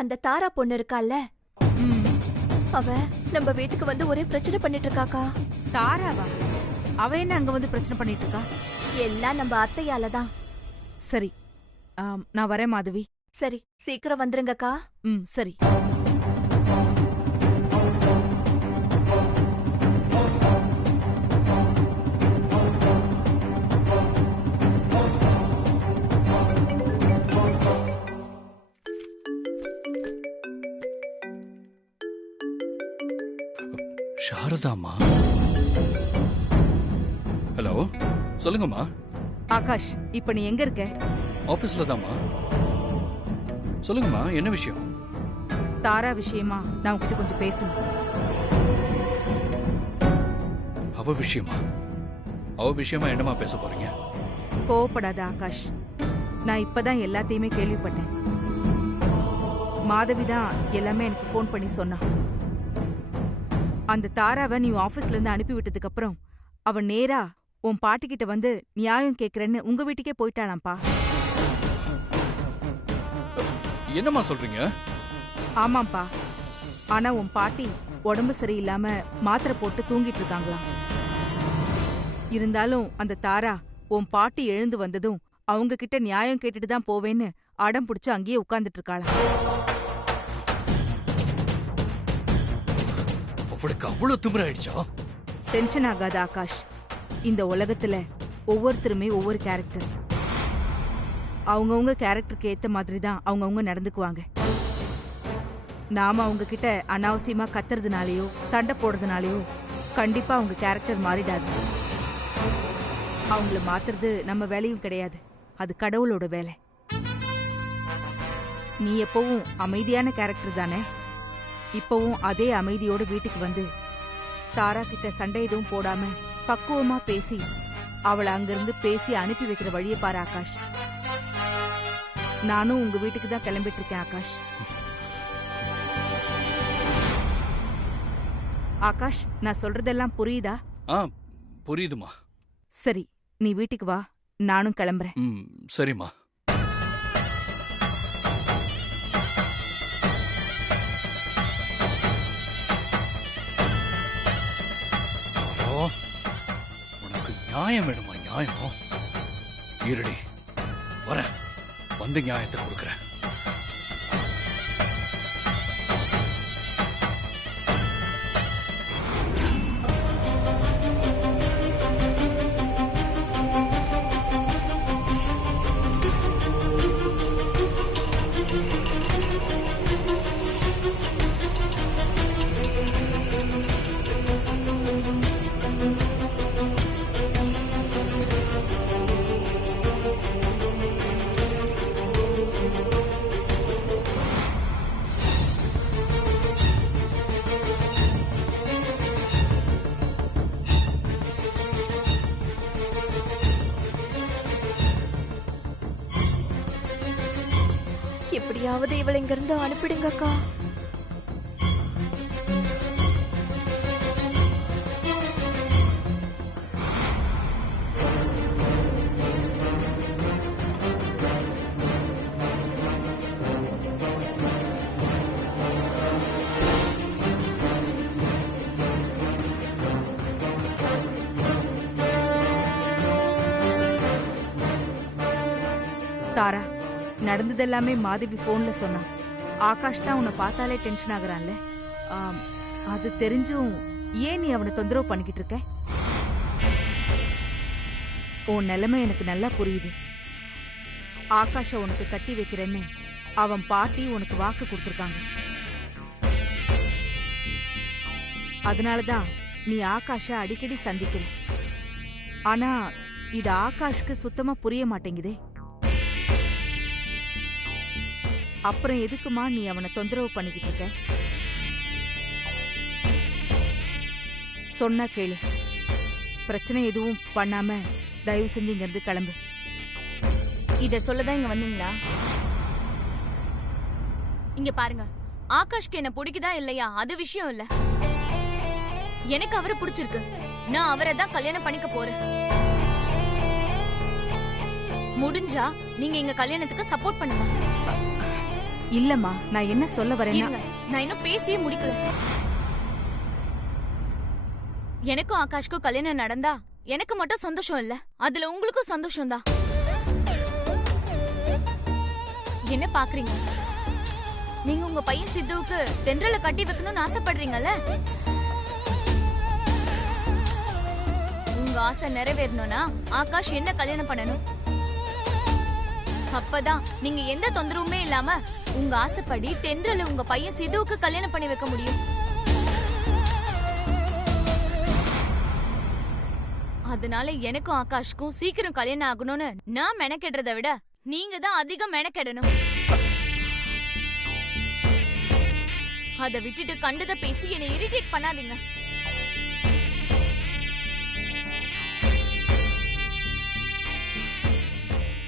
அந்த தாரா பொண்ணு இருக்கால, அவ நம்ம வீட்டுக்கு வந்து ஒரே பிரச்சனை பண்ணிட்டு இருக்காக்கா. தாராவா? அவ என்ன அங்க வந்து பிரச்சனை பண்ணிட்டு இருக்கா? எல்லாம் நம்ம அத்தையால தான். சரி, நான் வரேன் மாதவி. சரி, சீக்கிரம் வந்துருங்கக்கா. சரி. சாரதாமா? ஹலோ, சொல்லுங்கம்மா. ஆகாஷ், இப்ப நீ எங்க இருக்க? ஆபீஸ்ல தாம்மா. சொல்லுங்கம்மா, என்ன விஷயம்? தாரா விஷயமா நான் உன்கிட்ட கொஞ்சம் பேசணும். அவ விஷயமா? அவ விஷயமா என்னமா பேச போறீங்க? கோவப்படாத ஆகாஷ், நான் இப்பதான் எல்லாத்தையுமே கேள்விப்பட்டேன். மாதவி தான் எல்லாமே எனக்கு ஃபோன் பண்ணி சொன்னா. அந்த தாராவை நீ ஆபீஸ்ல இருந்து அனுப்பி விட்டதுக்கு அப்புறம் அவ நேரா உன் பாட்டிக்கிட்ட வந்து நியாயம் கேக்குறேன்னு உங்க வீட்டுக்கே போயிட்டாளாம்பா. என்னம்மா சொல்றீங்க? ஆமாம்பா. ஆனா உன் பாட்டி உடம்பு சரியில்லாம மாத்திரை போட்டு தூங்கிட்டு இருக்காங்களாம். இருந்தாலும் அந்த தாரா உன் பாட்டி எழுந்து வந்ததும் அவங்க கிட்ட நியாயம் கேட்டுட்டு தான் போவேன்னு அடம் புடிச்சு அங்கேயே உட்கார்ந்துட்டு இருக்காளாம். அவளுக்கு அவ்வளவு திமிராயிடுச்சா? டென்ஷன் ஆகாத ஆகாஷ். இந்த உலகத்துல ஒவ்வொருத்தருமே ஒவ்வொரு கேரக்டர். அவங்கவுங்க கேரக்டருக்கு ஏத்த மாதிரி தான் அவங்கவுங்க நடந்துக்குவாங்க. நாம அவங்க கிட்ட அனாவசியமா கத்துறதுனாலயோ சண்டை போடுறதுனாலயோ கண்டிப்பா அவங்க கேரக்டர் மாறிடாது. அவங்கள மாத்துறது நம்ம வேலையும் கிடையாது, அது கடவுளோட வேலை. நீ எப்பவும் அமைதியான கேரக்டர் தானே? இப்பவும் அதே அமைதியோட வீட்டுக்கு வந்து தாரா கிட்ட சண்டை எதுவும் போடாம பக்குவமா பேசி அவளை அங்கிருந்து பேசி அனுப்பி வைக்கிற வழியை பாரு ஆகாஷ். நானும் உங்க வீட்டுக்கு தான் கிளம்பிட்டு இருக்கேன் ஆகாஷ். ஆகாஷ், நான் சொல்றதெல்லாம் புரியுதா? புரியுதுமா. சரி, நீ வீட்டுக்கு வா, நானும் கிளம்புறேன். சரிம்மா. உனக்கு நியாயம் வேணுமா? நியாயம் இருடி, வரேன், வந்து நியாயத்தை கொடுக்குறேன். எப்படியாவது இவளை இங்க இருந்து அனுப்பிடுங்கக்கா. தாரா, நடந்ததெல்லாமே மாதவி போன்ல சொன்னா. ஆகாஷ் தான் உன்னை பார்த்தாலே டென்ஷன் ஆகுறான்ல. அது தெரிஞ்சும் ஏன் நீ அவனை தொந்தரவு பண்ணிக்கிட்டு இருக்க? உன் நிலைமை எனக்கு நல்லா புரியுது. ஆகாஷ உனக்கு கட்டி வைக்கிறேன்னு அவன் பாட்டி உனக்கு வாக்கு கொடுத்துருக்காங்க. அதனாலதான் நீ ஆகாஷ அடிக்கடி சந்திக்கிற. ஆனா இது ஆகாஷ்க்கு சுத்தமா புரிய மாட்டேங்குதே. அப்புறம் எதுக்குமா நீ அவனை தொந்தரவு பண்ணிக்கிட்டு இருக்க? சொன்னா கேளு. பிரச்சனை எதுவும் பண்ணாம தயவு செஞ்சு இங்க இருந்து கிளம்பு. இத சொல்லதான் இங்க வந்தீங்களா? இங்க பாருங்க, ஆகாஷ்க்கு என்ன பிடிக்குதா இல்லையா அது விஷயம் இல்ல. எனக்கு அவரை பிடிச்சிருக்கு. நான் அவரை தான் கல்யாணம் பண்ணிக்க போறேன். முடிஞ்சா நீங்க எங்க கல்யாணத்துக்கு சப்போர்ட் பண்ணுங்க. இல்லம்மா, நான் என்ன சொல்ல வரேன்னா, இருங்க, நான் இன்னும் பேசியே முடிக்கல. எனக்கும் ஆகாஷ்க்கும் கல்யாணம் நடந்தா எனக்கு மட்டும் சந்தோஷம் இல்ல, அதுல உங்களுக்கும் சந்தோஷம் தான். என்ன பாக்குறீங்க? நீங்க உங்க பையன் சித்துவுக்கு தென்றல கட்டி வைக்கணும்னு ஆசைப்படுறீங்கல்ல? உங்க ஆசை நிறைவேறணும்னா ஆகாஷ் என்ன கல்யாணம் பண்ணணும். அப்பதான் நீங்க எந்த தொந்தரவுமே இல்லாம உங்க ஆசைப்படி தென்றல உங்க பையன் சித்துவுக்கு கல்யாணம் பண்ணி வைக்க முடியும். அதனால எனக்கும் ஆகாஷ்க்கும் சீக்கிரம் கல்யாணம் ஆகணும்னு நான் மெனக்கெடுறத விட நீங்க தான் அதிகம் மெனக்கெடணும். அத விட்டுட்டு கண்டத பேசி என்னை இரிட்டேட் பண்ணாதீங்க.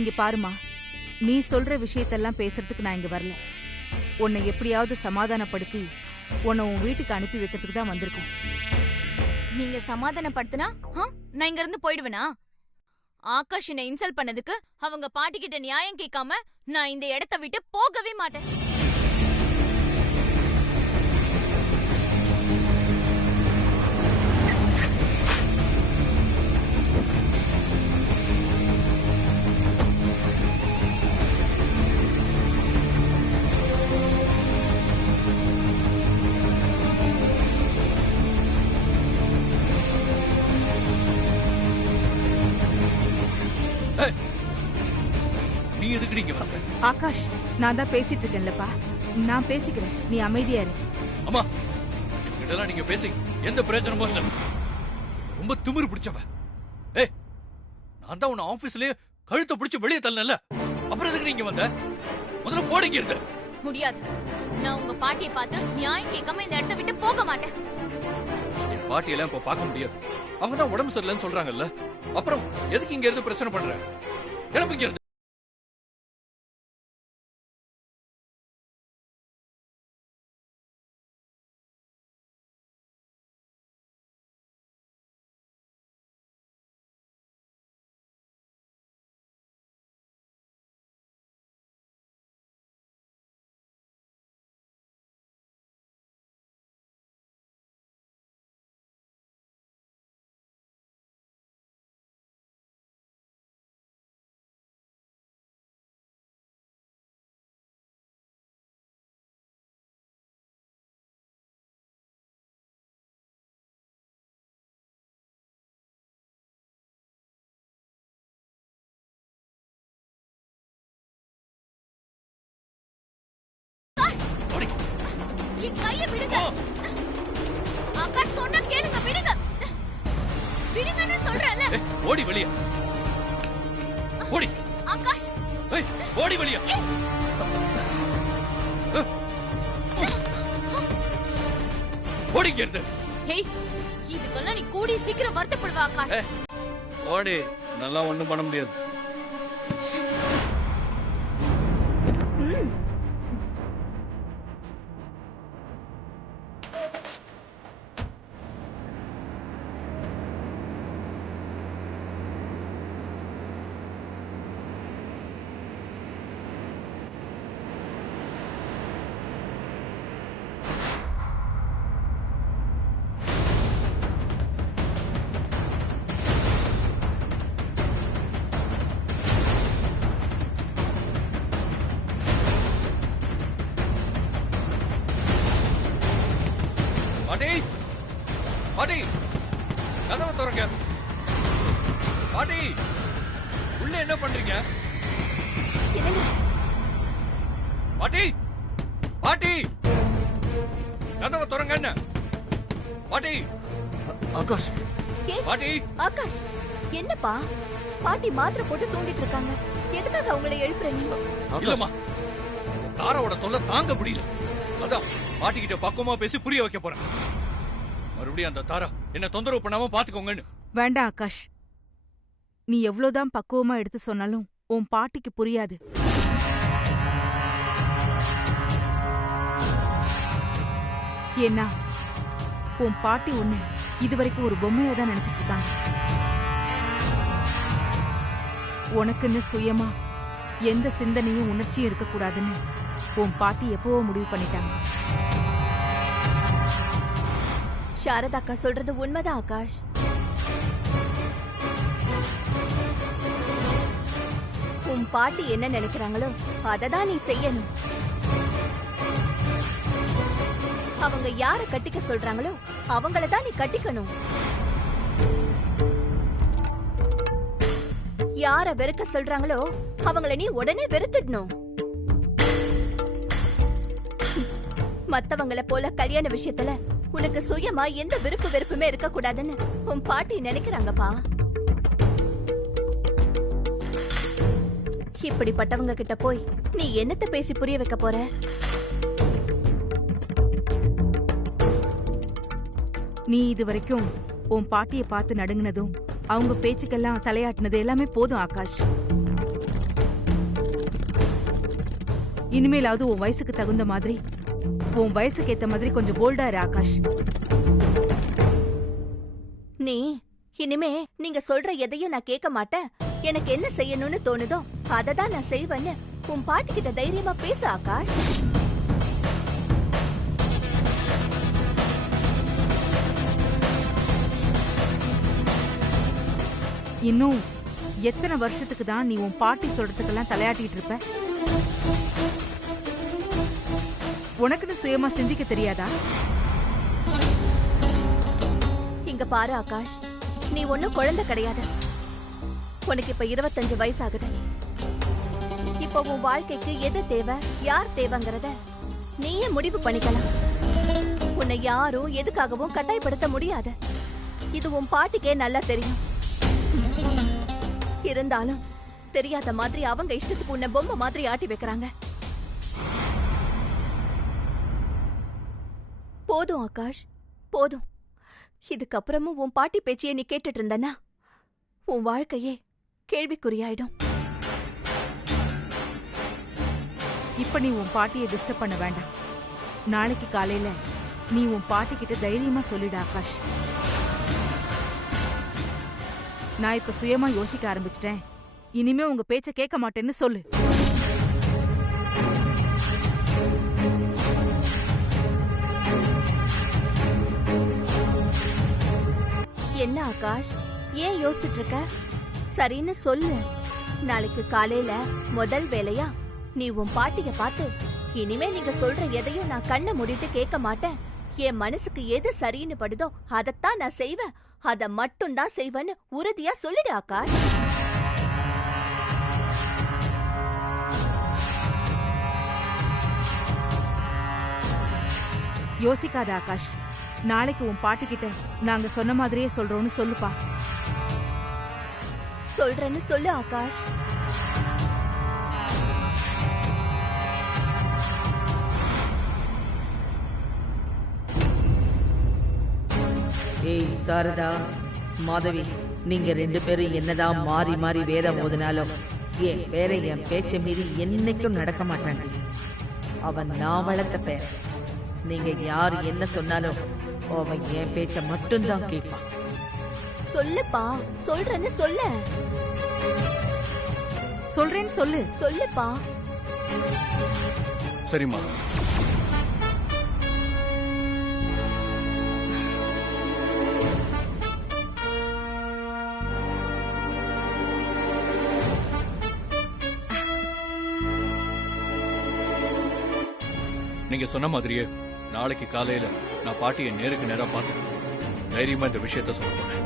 இங்க பாருமா, நீ சொல்ற விஷயத்தெல்லாம் பேசுறதுக்கு நான் இங்க வரல. உன்னை எப்படியாவது சமாதானப்படுத்தி உன்னை உன் வீட்டுக்கு அனுப்பி வைக்கிறதுக்கு தான் வந்திருக்கோம். நீங்க சமாதானப்படுத்தினா நான் இங்க இருந்து போயிடுவேனா? ஆகாஷ் என்னை இன்சல்ட் பண்ணதுக்கு அவங்க பாட்டி கிட்ட நியாயம் கேட்காம நான் இந்த இடத்தை விட்டு போகவே மாட்டேன். நீ எதுக்கு நீங்க வந்த? ஆகாஷ், நான் தான் பேசிட்டு இருக்கேன்லப்பா, நான் பேசிக்கிறேன், நீ அமைதியா இரு. அம்மா, இதெல்லாம் நீங்க பேசி எந்த பிரயோஜனமும் இல்ல. ரொம்ப திமிரு பிடிச்சவ. ஏய், நான் தான் உன்னை ஆபீஸ்லயே கழுத்தை பிடிச்சு வெளியே தள்ளல. அப்புறம் எதுக்கு நீங்க வந்த? முதல்ல போடிங்க இருந்து. முடியாது. நான் உங்க பாட்டியை பார்த்து நியாயம் கேட்காம இந்த இடத்தை விட்டு போக மாட்டேன். என் பாட்டியெல்லாம் இப்ப பார்க்க முடியாது. அவங்க தான் உடம்பு சரியில்லைன்னு சொல்றாங்கல்ல. அப்புறம் எதுக்கு இங்க இருந்து பிரச்சனை பண்ற? கிளம்புங்க இருந்து. என் கைய விடுங்க. ஆகாஷ் சொன்னா கேளுங்க, விடுங்க. விடுங்கன்னு சொல்றேன்ல. ஓடி வெளிய. ஓடி. ஆகாஷ். ஏய், ஓடி வெளிய. ஓடிங்க இருந்து. ஹேய், இதுக்கெல்லாம் நீ கூடி சீக்கிரம் வருத்தப்படுவ ஆகாஷ். ஓடி. நல்லா ஒண்ணும் பண்ண முடியாது. பாட்டி, பாட்டி, கதவை திறங்க. பாட்டி, உள்ள என்ன பண்றீங்க? பாட்டி, பாட்டி, கதவை திறங்க. என்ன பாட்டி? ஆகாஷ், பாட்டி, ஆகாஷ், என்னப்பா? பாட்டி மாத்திரை போட்டு தூங்கிட்டு இருக்காங்க. எதுக்காக அவங்களை எழுப்புற நீ? இல்லம்மா, இந்த தாராவோட தொல்லை தாங்க முடியல. அதான் பாட்டி கிட்ட பக்குவமா பேசி புரிய வைக்க போறேன். மறுபடியும் அந்த தாரா என்ன தொந்தரவு பண்ணாம பாத்துக்கோங்கன்னு. வேண்டாம் ஆகாஷ், நீ எவ்வளவுதான் பக்குவமா எடுத்து சொன்னாலும் உன் பாட்டிக்கு புரியாது. ஏன்னா உன் பாட்டி ஒண்ணு இதுவரைக்கும் ஒரு பொம்மையை தான் நினைச்சிட்டு இருக்காங்க. உனக்குன்னு சுயமா எந்த சிந்தனையும் உணர்ச்சியும் இருக்கக்கூடாதுன்னு உன் பாட்டி எப்பவோ முடிவு பண்ணிட்டாங்க. சாரதா அக்கா சொல்றது உண்மைதான் ஆகாஷ். உன் பாட்டி என்ன நினைக்கிறாங்களோ அததான் நீ செய்யணும். அவங்க யார கட்டிக்க சொல்றாங்களோ அவங்களதான் நீ கட்டிக்கணும். யார வெறுக்க சொல்றாங்களோ அவங்கள நீ உடனே வெறுத்துடணும். மத்தவங்கள போல கல்யாண விஷயத்துல உனக்கு சுயமா எந்த விருப்பு வெறுப்புமே இருக்க கூடாதுன்னு உன் பாட்டி நினைக்கிறாங்கப்பா. இப்படிப்பட்டவங்க கிட்ட போய் நீ என்னத்த பேசி புரிய வைக்க போற? நீ இதுவரைக்கும் உன் பாட்டிய பார்த்து நடுங்கினதும் அவங்க பேச்சுக்கெல்லாம் தலையாட்டினது எல்லாமே போதும் ஆகாஷ். இனிமேலாவது உன் வயசுக்கு தகுந்த மாதிரி, உன் வயசுக்கு ஏத்த மாதிரி கொஞ்சம் போல்டா இரு ஆகாஷ். நீ இனிமே நீங்க சொல்ற எதையும் நான் கேட்க மாட்டேன். எனக்கு என்ன செய்யணும்னு தோணுதோ அததான் நான் செய்வேன்னு உன் பாட்டி கிட்ட தைரியமா பேசு ஆகாஷ். இன்னும் எத்தனை வருஷத்துக்கு தான் நீ உன் பாட்டி சொல்றதுக்கெல்லாம் தலையாட்டிட்டு இருப்ப? உனக்குன்னு சுயமா சிந்திக்க தெரியாதா? இங்க பாரு ஆகாஷ், நீ ஒண்ணும் குழந்தை கிடையாது. உனக்கு இப்ப 25 வயசு ஆகுது. இப்ப உன் வாழ்க்கைக்கு எது தேவை, யார் தேவைங்கறத நீயே முடிவு பண்ணிக்கலாம். உன்னை யாரும் எதுக்காகவும் கட்டாயப்படுத்த முடியாது. இது உன் பாட்டிக்கே நல்லா தெரியும். இருந்தாலும் தெரியாத மாதிரி அவங்க இஷ்டத்துக்கு உன்னை பொம்மை மாதிரி ஆட்டி வைக்கிறாங்க. போதும் ஆகாஷ், போதும். இதுக்கப்புறமும் உன் பாட்டி பேச்சையே நீ கேட்டுட்டு இருந்தனா உன் வாழ்க்கையே கேள்விக்குறியாயிடும். இப்ப நீ உன் பாட்டியை டிஸ்டர்ப் பண்ண வேண்டாம். நாளைக்கு காலையில நீ உன் பாட்டி கிட்ட தைரியமா சொல்லிடு ஆகாஷ். நான் இப்ப சுயமா யோசிக்க ஆரம்பிச்சிட்டேன். இனிமே உங்க பேச்ச கேட்க மாட்டேன்னு சொல்லு. என்ன ஆகாஷ், ஏன் யோசிச்சுட்டு இருக்க? சரின்னு சொல்லு. நாளைக்கு காலையில முதல் வேலையா நீ உன் பாட்டிய பார்த்து, இனிமே நீங்க சொல்ற எதையும் நான் கண்ணை மூடிட்டு கேட்க மாட்டேன். என் மனசுக்கு எது சரின்னு படுதோ அதத்தான் நான் செய்வேன். அத மட்டும் தான் செய்வேன்னு உறுதியா சொல்லிடு ஆகாஷ். யோசிக்காத ஆகாஷ். நாளைக்கு உன் பாட்டி கிட்ட நாங்க சொன்ன மாதிரியே சொல்றோம்னு சொல்லுப்பா. சொல்றேன்னு சொல்லு ஆகாஷ். ஏய் சாரதா, மாதவி, நீங்க 2 பேரும் என்னதான் மாறி மாறி வேதம் ஓதுனாலும் என் பேரை என் பேச்சை மீறி என்னைக்கும் நடக்க மாட்டாண்டி. அவன் நான் வளர்த்த பேர். நீங்க யார் என்ன சொன்னாலும் அவன் என் பேச்ச மட்டும்தான் கேட்பான். சொல்லுப்பா, சொல்றேன்னு சொல்லு. சொல்றேன்னு சொல்லு. சொல்லுப்பா. சரிம்மா. நீங்க சொன்ன மாதிரியே நாளைக்கு காலையில நான் பாட்டியை நேருக்கு நேரா பார்த்து தைரியமா இந்த விஷயத்த சொல்ல போறேன்.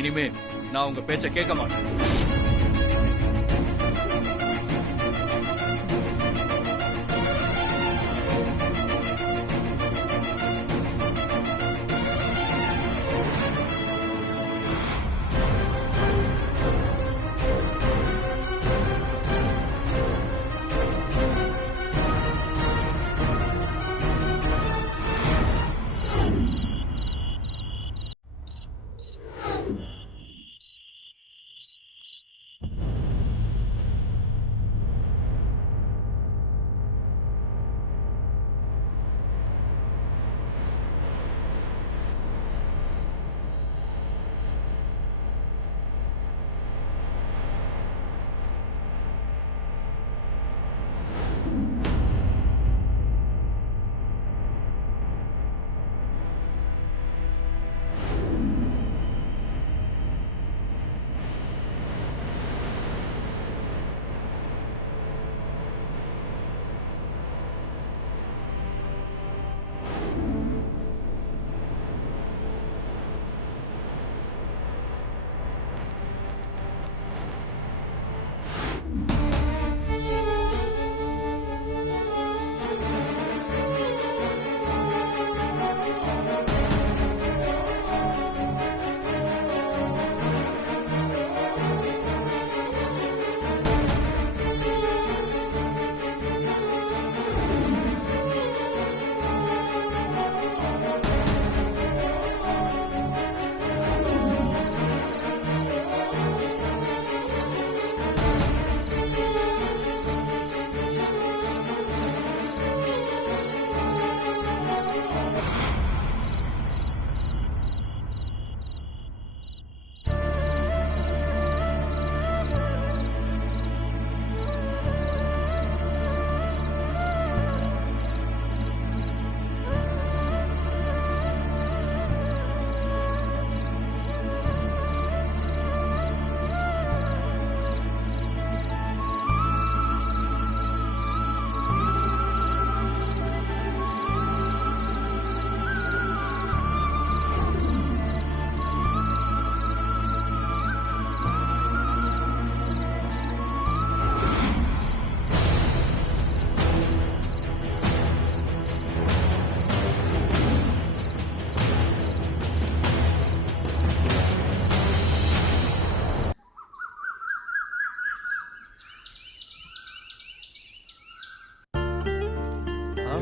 இனிமே நான் உங்க பேச்ச கேட்க மாட்டேன்.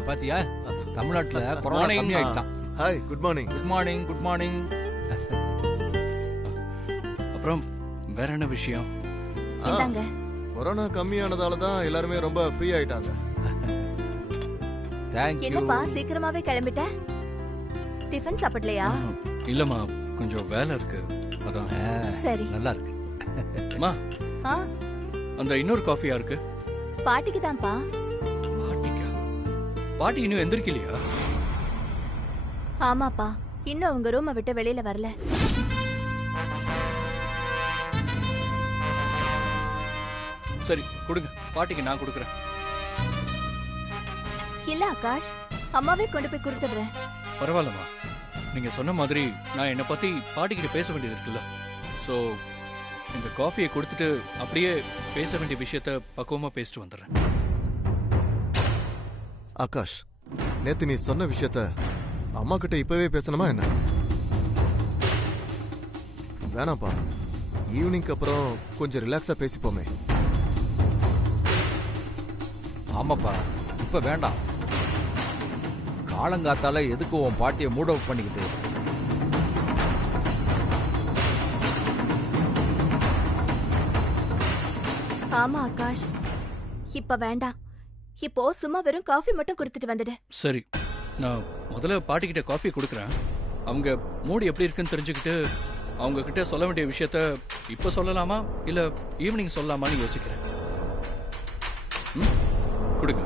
பாத்தியா தமிழ்நாட்டுல கொரோனா Morning. கம்மி ஆயிடுச்சான். Hi good morning. Good morning good morning. அப்புறம் வேற என்ன விஷயம்? இந்தாங்க. கொரோனா கம்மியானதால தான் எல்லாருமே ரொம்ப ஃப்ரீ ஆயிட்டாங்க. Thank you. என்னப்பா சீக்கிரமாவே கிளம்பிட்ட? டிஃபன் சாப்பிடலையா? இல்லம்மா, கொஞ்சம் வேலை இருக்கு, அதான். சரி. நல்லா இருக்கு. அம்மா, ஆ, அந்த இன்னொரு காஃபி யாருக்கு? பாட்டிக்கு தான்ப்பா. பாட்டிக்கா? பாட்டி இன்னும் எந்திரிக்கலையா? ஆமாப்பா, இன்னும் அவங்க ரூமை விட்டு வெளியில வரல. சரி கொடுங்க, பாட்டிக்கு நான் கொடுக்குறேன். இல்ல ஆகாஷ், அம்மாவே கொண்டு போய் கொடுத்துடுறேன். பரவாயில்லம்மா, நீங்க சொன்ன மாதிரி நான் என்னை பத்தி பாட்டிக்கிட்ட பேச வேண்டியது இருக்குல்ல. ஸோ இந்த காஃபியை கொடுத்துட்டு அப்படியே பேச வேண்டிய விஷயத்த பக்குவமா பேசிட்டு வந்துடுறேன். ஆகாஷ், நேத்து நீ சொன்ன விஷயத்த அம்மா கிட்ட இப்பவே பேசணுமா என்ன? வேணாம்ப்பா, ஈவினிங்க்கு அப்புறம் கொஞ்சம் ரிலாக்ஸா பேசிப்போமே. ஆமாப்பா, இப்ப வேண்டாம். காலங்காத்தால எதுக்கு உன் பாட்டியை மூட் அவுட் பண்ணிக்கிட்டு? ஆமா ஆகாஷ், இப்ப வேண்டாம். இப்போ சும்மா வெறும் காஃபி மட்டும் கொடுத்துட்டு வந்துடு. சரி, நான் முதல்ல பாட்டிக்கிட்ட காஃபி கொடுக்குறேன். அவங்க மூடு எப்படி இருக்குன்னு தெரிஞ்சுக்கிட்டு அவங்க கிட்ட சொல்ல வேண்டிய விஷயத்த இப்ப சொல்லலாமா இல்ல ஈவினிங் சொல்லலாமான்னு யோசிக்கிறேன். கொடுங்க.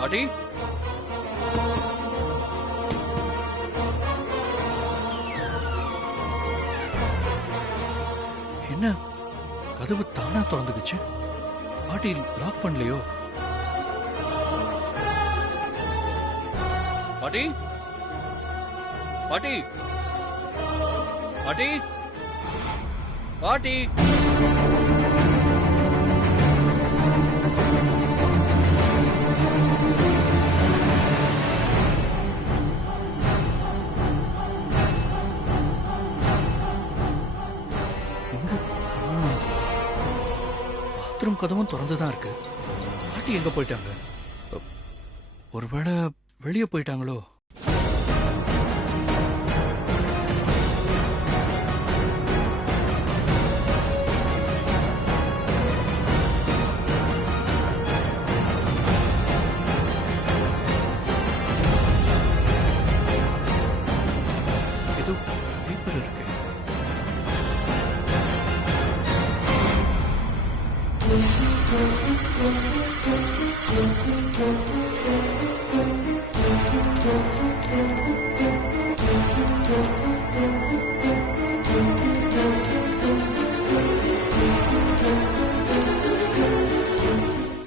பாட்டி, என்ன கதவு தானா திறந்துக்குச்சு? பாட்டி லாக் பண்ணலையோ? பாட்டி, பாட்டி, பாட்டி, பாட்டி. பாத்ரூம் கதவும் திறந்துதான் இருக்கு. பாட்டி எங்க போயிட்டாங்க? ஒருவேளை வெளியே போயிட்டாங்களோ? ஏதோ பேப்பர் இருக்கு.